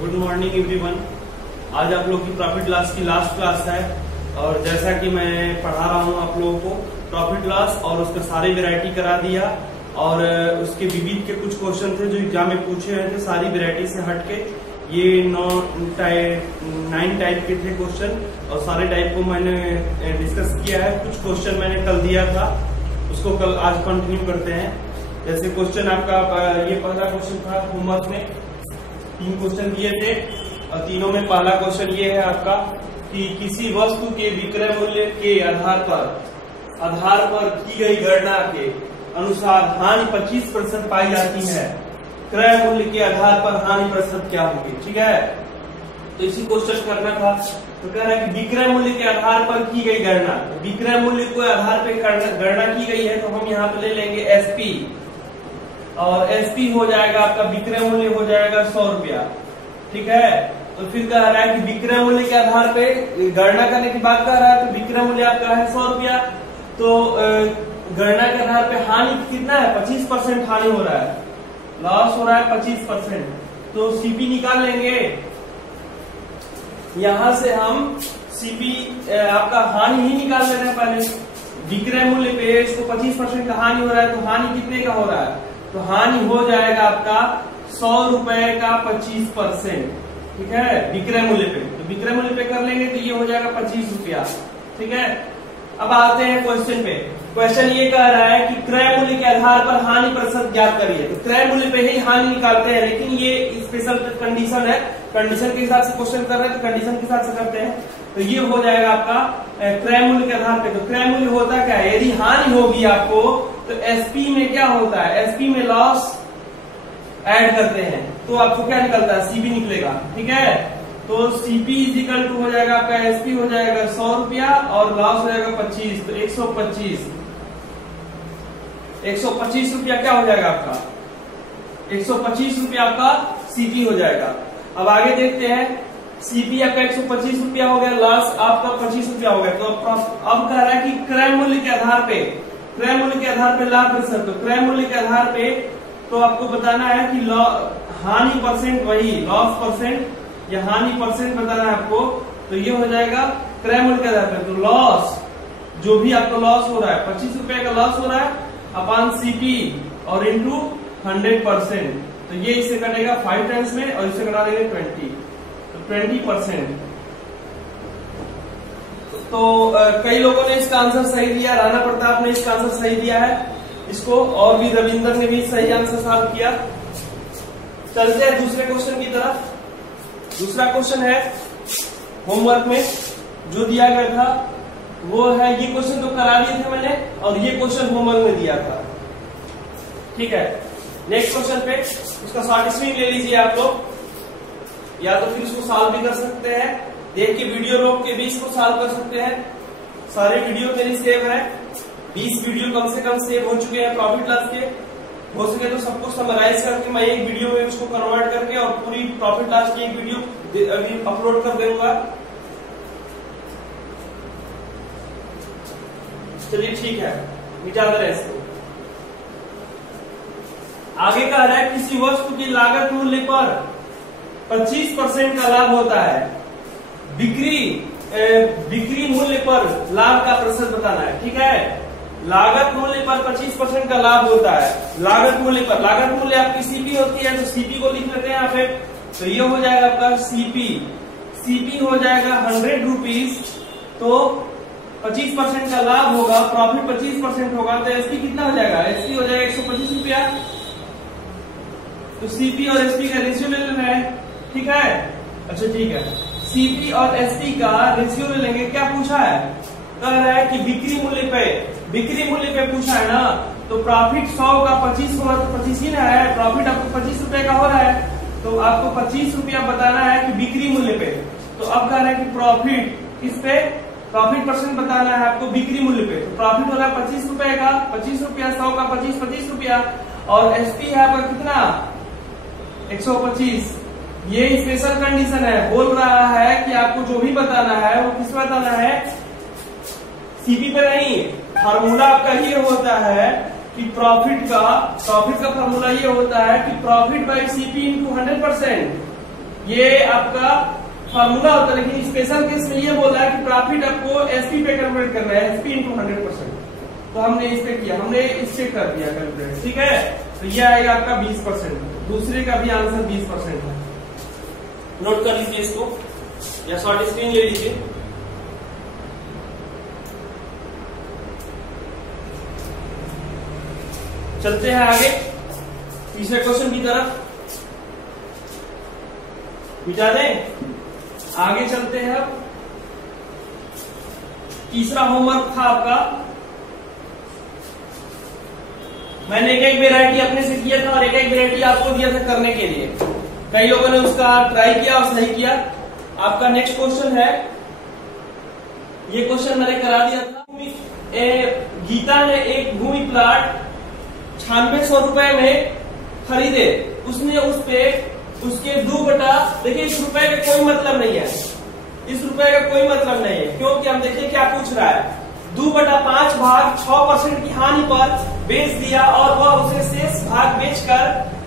Good morning everyone. आज आप लोग की प्रॉफिट लॉस की लास्ट क्लास है और जैसा कि मैं पढ़ा रहा हूं आप लोगों को प्रॉफिट लॉस और उसका सारी वैरायटी करा दिया और उसके विविध के कुछ क्वेश्चन थे जो एग्जाम में पूछे गए थे सारी वैरायटी से हटके। ये 9 टाइप के थे क्वेश्चन और सारे टाइप को मैंने डिस्कस किया है। कुछ क्वेश्चन मैंने कल दिया था उसको कल आज कंटिन्यू करते हैं। जैसे क्वेश्चन आपका ये पहला क्वेश्चन था होमवर्क में 3 क्वेश्चन दिए थे और तीनों में पहला क्वेश्चन ये है आपका कि किसी वस्तु के विक्रय मूल्य के आधार पर की गई गणना के अनुसार हानि 25% पाई जाती है। क्रय मूल्य के आधार पर हानि प्रतिशत क्या होगी? ठीक है, तो इसी क्वेश्चन करना था। तो कह रहा है कि विक्रय मूल्य के आधार पर की गई गणना, विक्रय मूल्य के आधार पर गणना की गई है तो हम यहाँ पे ले लेंगे एसपी और एसपी हो जाएगा आपका विक्रय मूल्य हो जाएगा 100 रुपया। ठीक है, तो फिर कह रहा है कि विक्रय मूल्य के आधार पे गणना करने की बात कर रहा है तो विक्रय मूल्य आपका है 100 रुपया। तो गणना के आधार पे हानि कितना है? 25% हानि हो रहा है, लॉस हो रहा है 25%। तो सीपी निकाल लेंगे। यहां से हम सीपी आपका हानि ही निकाल ले रहे हैं। पहले विक्रय मूल्य पे इसको 25% का हानि हो रहा है तो हानि कितने का हो रहा है? तो हानि हो जाएगा आपका 100 रुपए का 25%। ठीक है, विक्रय मूल्य पे तो विक्रय मूल्य पे कर लेंगे तो ये हो जाएगा 25 रुपया। ठीक है, अब आते हैं क्वेश्चन पे। क्वेश्चन ये कह रहा है कि क्रय मूल्य के आधार पर हानि प्रतिशत ज्ञात करिए। तो क्रय मूल्य पे ही हानि निकालते हैं, लेकिन ये स्पेशल कंडीशन है, कंडीशन के हिसाब से क्वेश्चन कर रहे हैं तो कंडीशन के हिसाब से करते हैं। तो ये हो जाएगा आपका क्रय मूल्य के आधार पे। तो क्रय मूल्य होता क्या है? यदि हानि होगी आपको तो एसपी में क्या होता है? एसपी में लॉस ऐड करते हैं तो आपको क्या निकलता है? सीपी निकलेगा। ठीक है, तो सीपी इजिकल टू हो जाएगा आपका एसपी हो जाएगा 100 रुपया और लॉस हो जाएगा 25, तो 125 रुपया क्या हो जाएगा आपका? 125 रुपया आपका सीपी हो जाएगा। अब आगे देखते हैं, सीपी आपका 125 रुपया हो गया, लॉस आपका 25 रुपया हो गया। तो अब कह रहा है कि क्रय मूल्य के आधार पे, क्रय मूल्य के आधार पे लाभ प्रतिशत। तो क्रय मूल्य के आधार पे तो आपको बताना है कि हानि परसेंट वही लॉस परसेंट या हानि परसेंट बताना है आपको। तो ये हो जाएगा क्रय मूल्य के आधार पे। तो लॉस जो भी आपको लॉस हो रहा है 25 रुपए का लॉस हो रहा है अपॉन सीपी और इंटू 100%। तो ये इससे कटेगा 5 टाइम्स में और इससे कटा देंगे 20, तो 20%। तो कई लोगों ने इसका आंसर सही दिया, राणा प्रताप ने इसका आंसर सही दिया है इसको, और भी रविंदर ने भी सही आंसर सॉल्व किया। चलते हैं दूसरे क्वेश्चन की तरफ। दूसरा क्वेश्चन है होमवर्क में जो दिया गया था वो है, ये क्वेश्चन तो करा दिए थे मैंने और ये क्वेश्चन होमवर्क में दिया था। ठीक है, नेक्स्ट क्वेश्चन पे उसका शॉर्ट स्क्रीन ले लीजिए आप लोग, या तो फिर इसको सॉल्व भी कर सकते हैं, देख के वीडियो रोक के भी इसको सॉल्व कर सकते हैं। सारे वीडियो मेरी सेव है, 20 वीडियो कम से कम सेव हो चुके हैं प्रॉफिट लॉस के। हो सके तो सबको समराइज करके मैं एक वीडियो में उसको कन्वर्ट करके और पूरी प्रॉफिट लॉस की एक वीडियो अभी अपलोड कर दूंगा। चलिए ठीक है, मिटा दे रहे इसको। आगे कह रहा है किसी वस्तु की लागत मूल्य पर 25% का लाभ होता है। बिक्री मूल्य पर लाभ का प्रतिशत बताना है। ठीक है, लागत मूल्य पर 25% का लाभ होता है। लागत मूल्य पर, लागत मूल्य आपकी सीपी होती है तो सीपी को लिख लेते हैं यहाँ पे। तो ये हो जाएगा आपका सीपी हो जाएगा 100 रुपीज। तो 25% का लाभ होगा, प्रॉफिट 25% होगा तो एसपी कितना हो जाएगा? एसपी हो जाएगा 125 रुपया। तो सीपी और एसपी का रेशियो ले लेना है। ठीक है, अच्छा ठीक है, सीपी और एसपी का रेशियो ले लेंगे। क्या पूछा है? कह रहा है कि बिक्री मूल्य पे पूछा है ना, तो प्रॉफिट 100 का 25 होगा तो 25 ही ना है। प्रॉफिट आपको 25 रुपए का हो रहा है तो आपको 25 रुपया बताना है कि बिक्री मूल्य पे। तो अब कह रहा है कि प्रॉफिट किस पे? प्रॉफिट परसेंट बताना है आपको बिक्री मूल्य पे। तो प्रॉफिट हो रहा है 25 रुपए का, 25 रुपया, 100 का 25 रुपया और एसपी है आपका कितना? 125। ये स्पेशल कंडीशन है, बोल रहा है कि आपको जो भी बताना है वो किस बताना है? सीपी पे नहीं। फार्मूला आपका ये होता है कि प्रॉफिट का फार्मूला ये होता है कि प्रॉफिट बाय सीपी इंटू 100%। ये आपका फार्मूला होता है, लेकिन स्पेशल केस में ये बोला है कि प्रॉफिट आपको एसपी पे कन्वर्ट करना है, एसपी इंटू 100%। तो हमने इस पे किया, हमने इससे कर दिया कैलकुलेट, ठीक है। तो ये आएगा आपका 20%, दूसरे का भी आंसर 20% है। नोट कर लीजिए इसको या शॉर्ट स्क्रीन ले लीजिए। चलते हैं आगे तीसरे क्वेश्चन की तरफ, मिटा दें, आगे चलते हैं। अब तीसरा होमवर्क था आपका, मैंने एक एक वेराइटी अपने से किया था और एक एक वेराइटी आपको दिया था करने के लिए। कई लोगों ने उसका ट्राई किया और सही किया। आपका नेक्स्ट क्वेश्चन है, ये क्वेश्चन मैंने करा दिया था। गीता ने एक भूमि प्लाट 9600 रुपए में खरीदे, उसने उस पे उसके 2 बटा, देखिए इस रुपए का कोई मतलब नहीं है, इस रुपए का कोई मतलब नहीं है, क्योंकि हम देखिए क्या पूछ रहा है। 2/5 भाग 6% की हानि पर बेच दिया और वह उसे शेष भाग बेचकर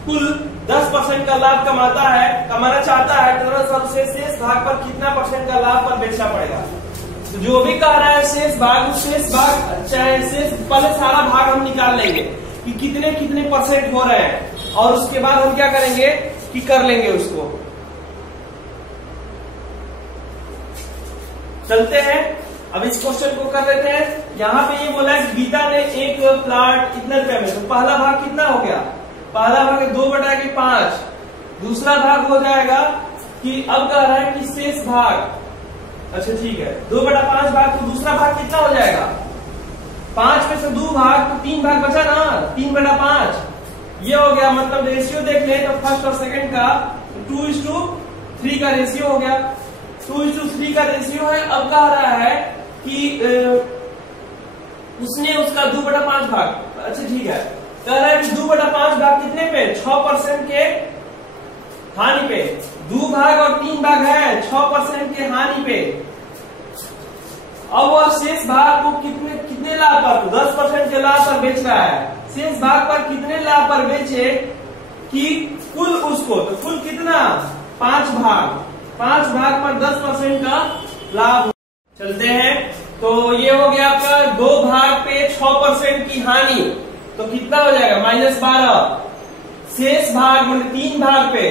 कुल 10% का लाभ कमाना चाहता है, तदनुसार उसे शेष भाग पर कितना % का लाभ पर बेचना पड़ेगा। तो जो भी कह रहा है शेष भाग, चाहे शेष, पहले सारा भाग हम निकाल लेंगे कि कितने कितने % हो रहे हैं, और उसके बाद हम क्या करेंगे कि कर लेंगे उसको। चलते हैं अब इस क्वेश्चन को कर लेते हैं। यहाँ पे ये बोला है कि गीता ने एक प्लाट कितने रुपए में, तो पहला भाग कितना हो गया, पहला भाग 2/5, दूसरा भाग हो जाएगा कि अब कह रहा है कि शेष भाग, अच्छा ठीक है 2/5 भाग, तो दूसरा भाग कितना हो जाएगा, 5 में से 2 भाग तो 3 भाग बचा ना, 3/5 ये हो गया। मतलब रेशियो देख ले तो फर्स्ट और सेकंड का 2:3 का रेशियो हो गया, 2:3 का रेशियो है। अब कह रहा है कि उसने उसका 2/5 भाग, अच्छा ठीक है, कह रहा है कि 2/5 भाग कितने पे, 6% के हानि पे, 2 भाग और 3 भाग है 6% के हानि पे। अब वह शेष भाग को कितने लाभ पर, 10% के लाभ पर बेच रहा है, शेष भाग पर कितने लाभ पर बेचे कि कुल उसको, तो कुल कितना 5 भाग पर 10% का लाभ। चलते हैं, तो ये हो गया आपका 2 भाग पे 6% की हानि, तो कितना हो जाएगा -12। शेष भाग मतलब 3 भाग पे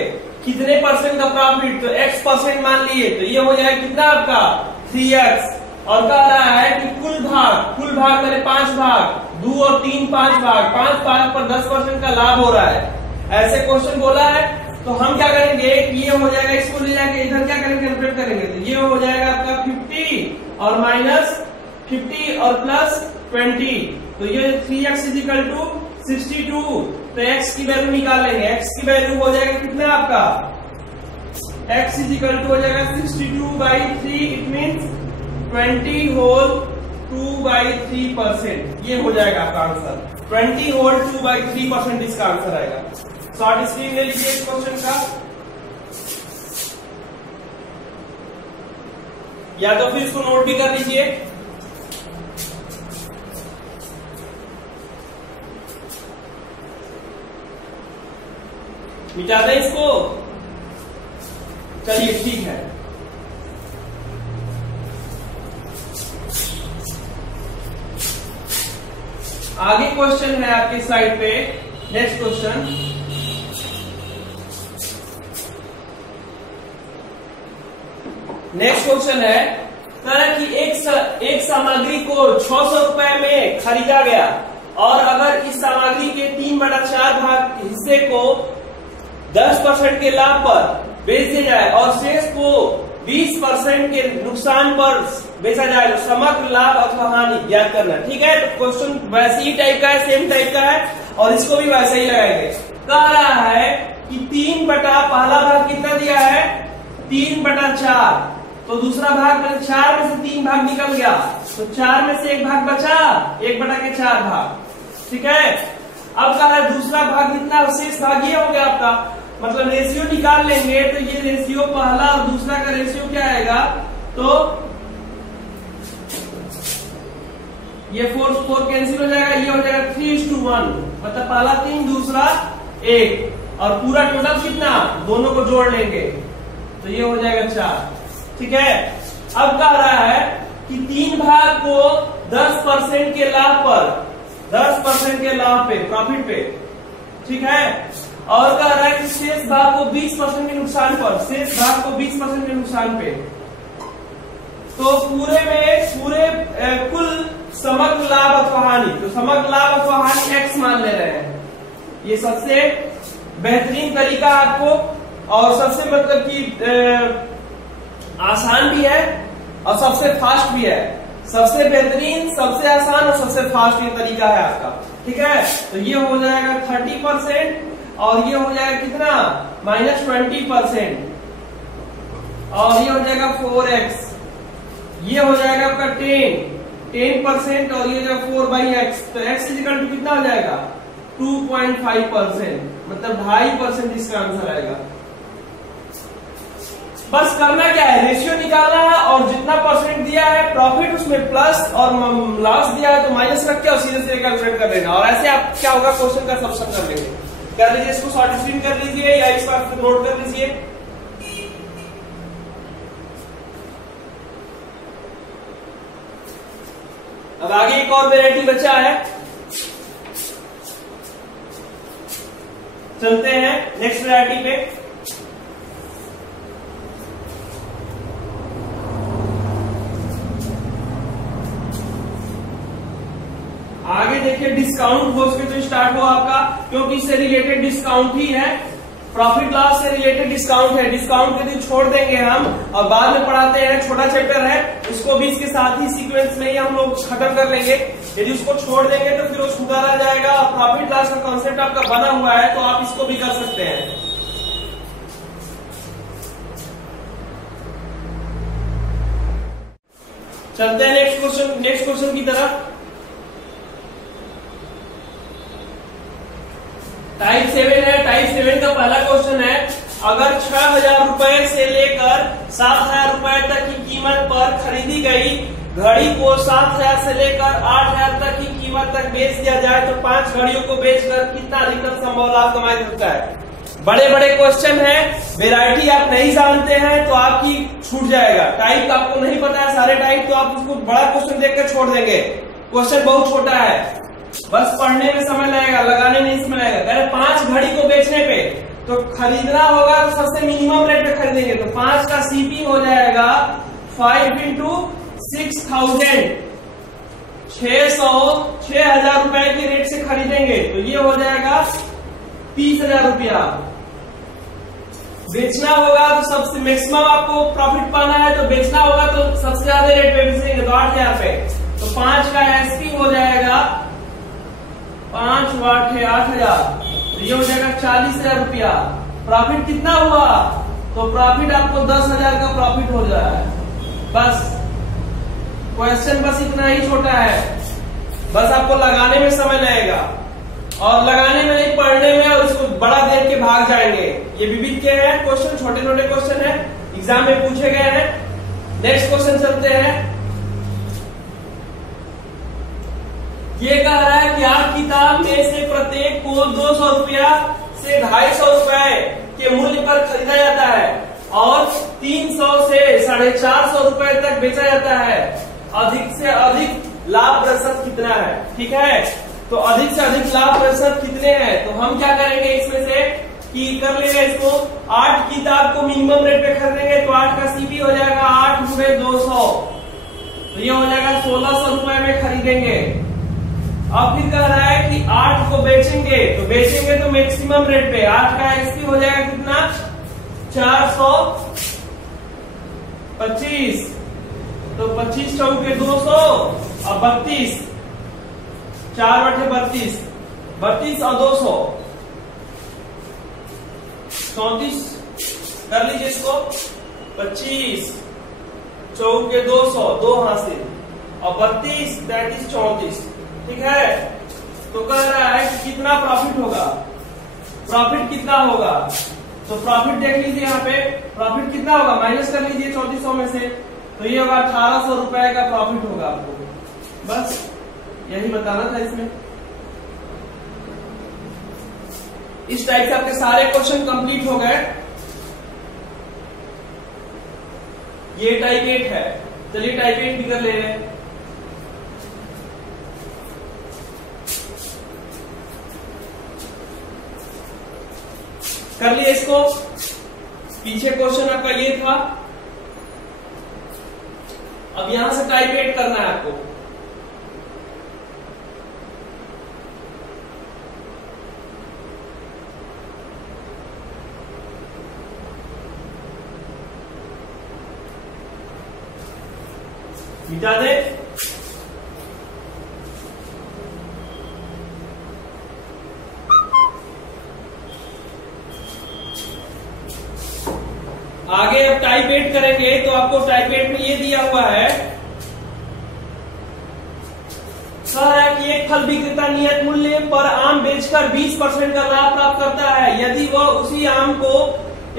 कितने % का प्रॉफिट, तो x% मान लिए, तो ये हो जाएगा कितना आपका 3x। और कह रहा है कि कुल भाग मैंने 5 भाग, 2 और 3 5 भाग पर 10% का लाभ हो रहा है, ऐसे क्वेश्चन बोला है। तो हम क्या करेंगे, ये हो जाएगा, इसको ले जाके इधर क्या करेंगे, कैलकुलेट करेंगे, तो ये हो जाएगा आपका 50 और -50 और +20, तो ये 3x = 62। तो x की वैल्यू निकाल लेंगे, x की वैल्यू हो जाएगा कितना आपका, x = हो जाएगा 62/3, इट मीन्स 20 होल 2/3%, ये हो जाएगा आपका आंसर, 20 होल 2/3% इसका आंसर आएगा। शॉर्ट स्क्रीन ले लीजिए इस क्वेश्चन का, या तो फिर इसको नोट भी कर लीजिए। मिटा दें इसको, चलिए ठीक है। आगे क्वेश्चन है आपकी स्लाइड पे, नेक्स्ट क्वेश्चन, है तरह की एक सामग्री को 600 रुपए में खरीदा गया और अगर इस सामग्री के 3/4 भाग हिस्से को 10% के लाभ पर बेच दिया जाए और शेष को 20% के नुकसान पर बेचा जाए, तो समग्र लाभ अथवा हानि ज्ञात करना। ठीक है, तो क्वेश्चन वैसे ही टाइप का है, सेम टाइप का है, और इसको भी वैसे ही लगाएंगे। कह रहा है कि 3 बटा पहला भाग कितना दिया है, 3/4, तो दूसरा भाग में 4 में से 3 भाग निकल गया, तो 4 में से 1 भाग बचा, 1/4 भाग। ठीक है, अब कह रहा है दूसरा भाग कितना, शेष भाग ये हो गया आपका, मतलब रेशियो निकाल लेंगे, तो ये रेशियो पहला और दूसरा का रेशियो क्या आएगा, तो ये 4 कैंसिल हो जाएगा, ये हो जाएगा 3:1, मतलब पहला 3 दूसरा 1, और पूरा टोटल कितना, दोनों को जोड़ लेंगे तो ये हो जाएगा 4। ठीक है, अब कह रहा है कि 3 भाग को 10% के लाभ पर, 10% के लाभ पे, प्रॉफिट पे, ठीक है, और कह रहा है कि शेष भाग को 20% के नुकसान पर, शेष भाग को 20% के नुकसान पे। तो पूरे में पूरे कुल समग्र लाभ अथवा हानि, तो समग्र लाभ अथवा हानि x मान ले रहे हैं। ये सबसे बेहतरीन तरीका आपको और सबसे मतलब कि आसान भी है और सबसे फास्ट भी है। सबसे बेहतरीन, सबसे आसान और सबसे फास्ट ये तरीका है आपका। ठीक है, तो ये हो जाएगा 30% और ये हो जाएगा कितना -20% और ये हो जाएगा 4x, ये हो जाएगा आपका 10% और ये जो 4/x, तो x इक्वल टू कितना हो जाएगा 2.5%, मतलब 2.5% इसका आंसर आएगा। बस करना क्या है, रेशियो निकालना है और जितना परसेंट दिया है प्रॉफिट उसमें प्लस और लॉस दिया है तो माइनस रख के और सीधे सीधे कैलकुलेट कर लेना। और ऐसे आप क्या होगा क्वेश्चन का सॉल्यूशन कर लेंगे। कर लीजिए, इसको शॉर्ट स्क्रीन कर लीजिए या इस बार नोट कर लीजिए। अब आगे एक और वेराइटी बचा है, चलते हैं नेक्स्ट वेराइटी पे। आगे देखिए डिस्काउंट हो सके तो स्टार्ट हो आपका, क्योंकि इससे रिलेटेड डिस्काउंट ही है, प्रॉफिट लॉस से रिलेटेड डिस्काउंट है। डिस्काउंट के दिन छोड़ देंगे हम और बाद में पढ़ाते हैं, छोटा चैप्टर है, उसको भी इसके साथ ही सीक्वेंस में ही हम लोग खत्म कर लेंगे। यदि उसको छोड़ देंगे तो फिर वो छूटा रह जाएगा और प्रॉफिट लॉस का कॉन्सेप्ट आपका बना हुआ है तो आप इसको भी कर सकते हैं। चलते हैं नेक्स्ट क्वेश्चन की तरफ। टाइप 7 है। टाइप 7 का पहला क्वेश्चन है, अगर 6,000 रुपए से लेकर 7,000 रुपए तक की कीमत पर खरीदी गई घड़ी को 7,000 से लेकर 8,000 तक की कीमत तक बेच दिया जाए तो 5 घड़ियों को बेचकर कितना अधिकतम संभव लाभ कमाया जा सकता है। बड़े बड़े क्वेश्चन है, वेराइटी आप नहीं जानते हैं तो आपकी छूट जाएगा। टाइप आपको नहीं पता है सारे टाइप तो आप उसको बड़ा क्वेश्चन देख कर छोड़ देंगे। क्वेश्चन बहुत छोटा है, बस पढ़ने में समय लगेगा, लगाने में समय लगेगा। पहले 5 घड़ी को बेचने पे तो खरीदना होगा तो सबसे मिनिमम रेट पे खरीदेंगे तो 5 का सीपी हो जाएगा 5 × 6,000, 6,000 रुपए के रेट से खरीदेंगे तो ये हो जाएगा 30,000 रुपया। बेचना होगा तो सबसे मैक्सिमम आपको प्रॉफिट पाना है तो बेचना होगा तो सबसे ज्यादा रेट पे बेचेंगे तो 8,000 पे, तो 5 का एसपी हो जाएगा 5 × 8 = 8,000, तो ये हो जाएगा 40,000 रुपया। प्रॉफिट कितना हुआ, तो प्रॉफिट आपको 10,000 का प्रॉफिट हो जाए। बस क्वेश्चन बस इतना ही छोटा है, बस आपको लगाने में समय लगेगा और लगाने में नहीं, पढ़ने में, और इसको बड़ा देख के भाग जाएंगे। ये विविध के हैं क्वेश्चन, छोटे छोटे क्वेश्चन है, एग्जाम में पूछे गए हैं। नेक्स्ट क्वेश्चन चलते हैं। ये कह रहा है कि आप किताब में से प्रत्येक को 200 रुपया से 250 रुपए के मूल्य पर खरीदा जाता है और 300 से 450 रुपए तक बेचा जाता है। अधिक से अधिक लाभ प्रतिशत कितना है? ठीक है, तो अधिक से अधिक लाभ प्रतिशत कितने हैं? तो हम क्या करेंगे इसमें से कि कर लेंगे इसको 8 किताब को मिनिमम रेट पे खरीदेंगे तो 8 का सीपी हो जाएगा 8 × 200, तो ये हो जाएगा 1,600 रुपए में खरीदेंगे। अब फिर कह रहा है कि 8 को बेचेंगे तो मैक्सिमम रेट पे 8 का एसपी हो जाएगा कितना 425, तो 25 × 200 और 32, 4/32, 32 और 200 34 कर लीजिए इसको, 25 × 200 2 हासिल और 32 33 34, ठीक है। तो कह रहा है कि कितना प्रॉफिट होगा, प्रॉफिट कितना होगा, तो प्रॉफिट देख लीजिए यहाँ पे प्रॉफिट कितना होगा, माइनस कर लीजिए 3400 में से, तो ये होगा 1,800 रुपए का प्रॉफिट होगा आपको। बस यही बताना था इसमें। इस टाइप से आपके सारे क्वेश्चन कंप्लीट हो गए। ये टाइप 8 है। चलिए टाइप 8 भी कर ले रहे हैं। कर लिए इसको। पीछे क्वेश्चन आपका ये था, अब यहां से टाइप 8 करना है आपको। मिटा दे। आगे अब टाइप 8 करेंगे तो आपको टाइप 8 में ये दिया हुआ है, कह रहा है कि एक फल विक्रेता नियत मूल्य पर आम बेचकर 20% का लाभ प्राप्त करता है यदि वह उसी आम को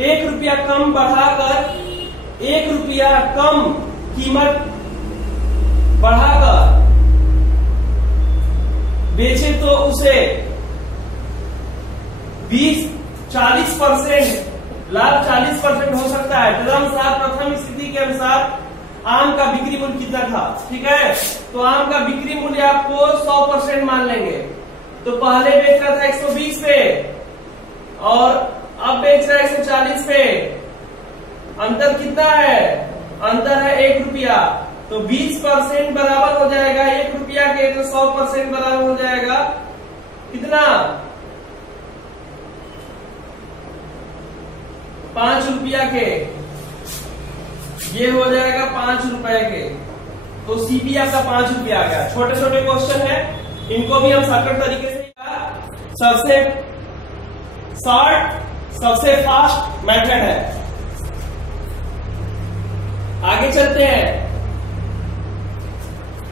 1 रुपया कम बढ़ाकर 1 रुपया कम कीमत बढ़ाकर बेचे तो उसे 40% लाभ 40% हो सकता है। तदनुसार प्रथम स्थिति के अनुसार आम का बिक्री मूल्य कितना था, ठीक है। तो आम का बिक्री मूल्य आपको 100% मान लेंगे। तो पहले बेच रहा था 120 पे और अब बेच रहा है 140 पे। अंतर कितना है? अंतर है 1 रुपया। तो 20% बराबर हो जाएगा 1 रुपया के, तो 100% बराबर हो जाएगा कितना? 5 रुपया के। ये हो जाएगा 5 रुपए के। तो सीपी आपका 5 रुपया आ गया। छोटे छोटे क्वेश्चन है, इनको भी हम शॉर्टकट तरीके से, सबसे शॉर्ट सबसे फास्ट मेथड है। आगे चलते हैं।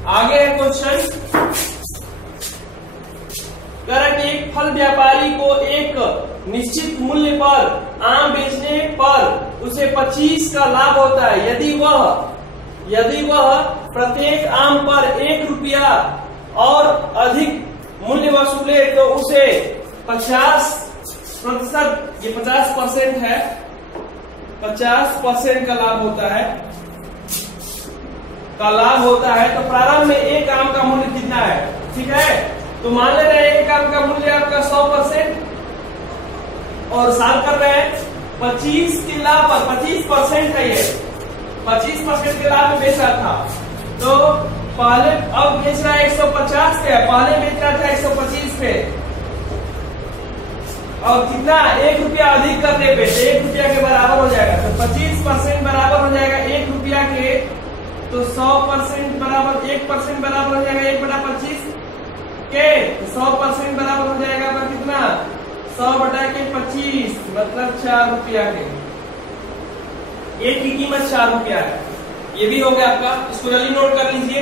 आगे है क्वेश्चन, कह रहा है कि एक फल व्यापारी को एक निश्चित मूल्य पर आम बेचने पर उसे 25 का लाभ होता है यदि वह प्रत्येक आम पर 1 रुपया और अधिक मूल्य वसूले तो उसे 50%, ये 50% है, 50% का लाभ होता है। तो प्रारंभ में एक आम का मूल्य कितना है, ठीक है। तो मान ले रहे हैं एक आम का मूल्य आपका 100% और साल कर रहे हैं 25 के लाभ पर, 25% है ये, 25% के लाभ में बेच रहा था। तो पहले अब बेच रहा है 150 पे, पहले बेच रहा था 125 पे और कितना 1 रुपया अधिक करने पे 1 रुपया के बराबर हो जाएगा। तो 25% बराबर हो जाएगा 1 रुपया के, तो 100% बराबर 1% बराबर हो जाएगा 1/25 के, 100% बराबर हो जाएगा पर कितना 100/25 मतलब 4 रुपया के। एक की कीमत 4 रुपया है। ये भी हो गया आपका, इसको जल्दी नोट कर लीजिए।